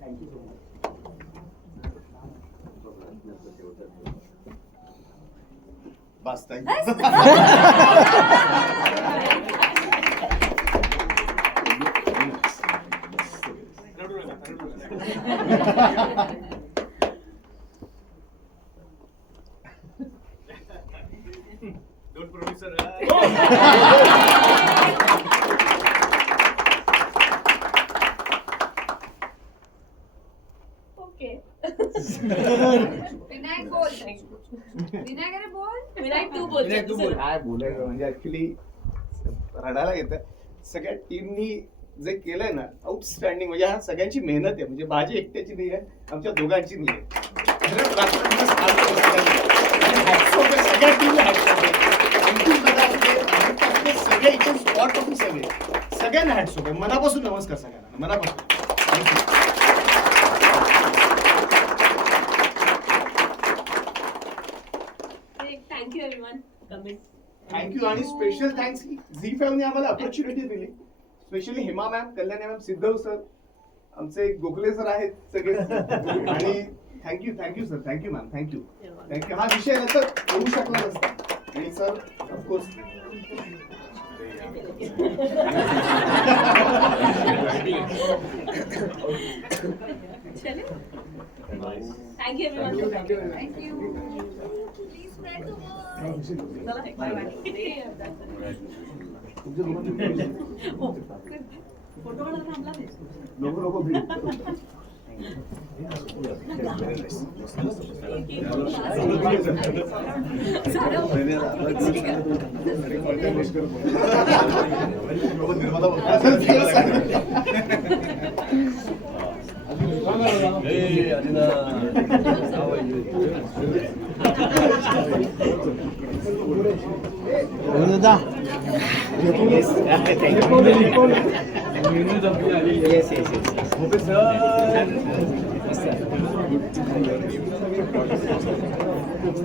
Thank you so much. Bus thank you. Don't producer. Okay. Vinayak बोल. विनायक अरे बोल. विनायक तू बोल. विनायक, तू बोल. काय बोलायचं म्हणजे ऍक्च्युली रडायला येतं. सगळ्या टीमनी जे केलंय ना आउटस्टँडिंग, म्हणजे ह्या सगळ्यांची मेहनत आहे, म्हणजे माझी एकट्याची नाही आहे, आमच्या दोघांची नाही आहे. खरंच रात्रंदिवस काम केलं सगळ्यांनी. आणि hats off आहे, सगळ्या टीमला hats off आहे. अंकुश दादा असू दे, अमित असू दे, सगळे इथे स्पॉट होते सगळे. सगळ्यांना हॅट्स ऑफ आहे. मनापासून नमस्कार सगळ्यांना, मनापासून. Thank you. Thank you everyone coming. Thank you आणि स्पेशल थँक्स की झी फाईव्हने आम्हाला ऑपॉर्च्युनिटी दिली. Specially Hema ma'am, Kalyani ma'am, Siddhav sir, आमचे गोखले सर आहेत सगळे. आणि thank you sir, thank you ma'am, thank you. हा विषय नंतर होऊ शकला नसता. आणि sir of course thank you everyone. Thank you. Please spread the photo काढायला थांबला ते. नको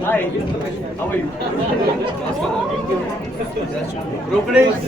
Hi, how are you? Rokedesh.